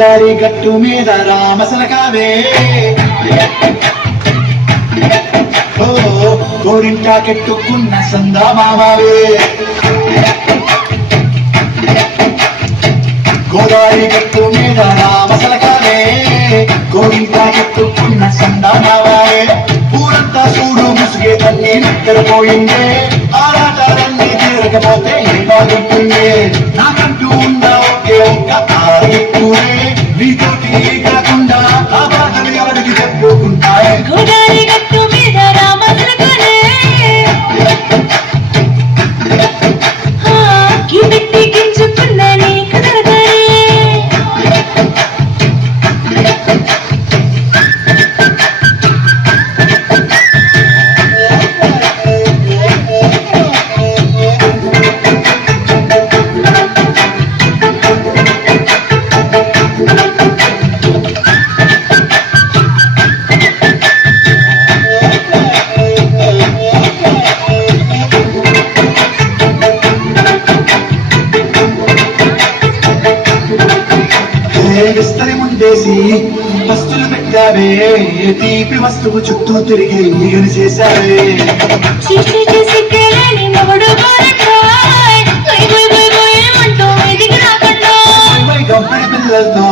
గోదావరి గట్టు మీద రామసలకావే కోరింటాకెట్టుకున్న సందామావే గోదావరి గట్టు మీద రామసలకావే కోరింటాకెట్టుకున్న సందామావే ఊరంతా చూడు ముసుగే తల్లి నిద్రపోయిందే ఆరాటాలన్నీ తీరకపోతే ఏ బాగుంటుంది నాకంటూ ఉన్న ఒకే ఒక్క ఆగిప్పుడే నీతోటి కాకుండా ఆ బాధలు ఎవరికి చెప్పుకుంటాయి గోదావరి గట్టు మీద రామసలకానే గిపెట్టి గింజుకున్న నీ కదరగానే విస్తరి ముందేసి వస్తువులు పెట్టావే తీపి వస్తువు చుట్టూ తిరిగి ఈగలు చేశావే సృష్టి చేసి కేళని మొగుడు గోరకాయ్ గై గై గై గై ఏమంటూ ఇదికి రాకుండా గంపడి పిల్లలతో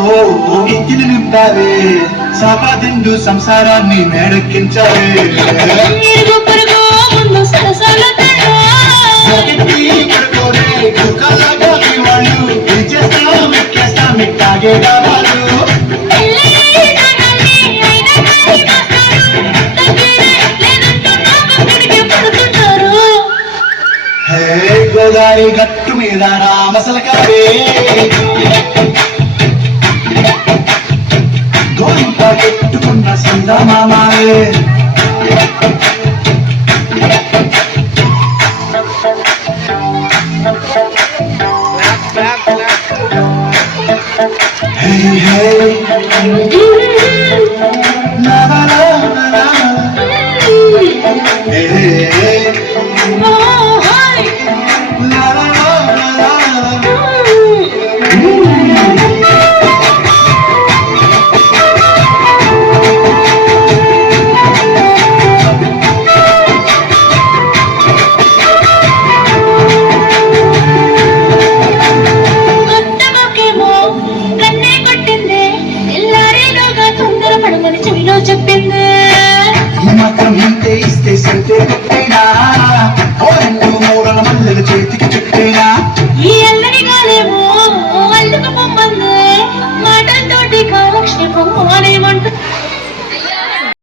ఇంటిని నింపావే సాపాదిండు సంసారాన్ని మేడెక్కించావే ఇరుగు పొరుగు ముందు సరసాల మిట్టాగే కావాలి గోదావరి గట్టు మీద రామసలకావే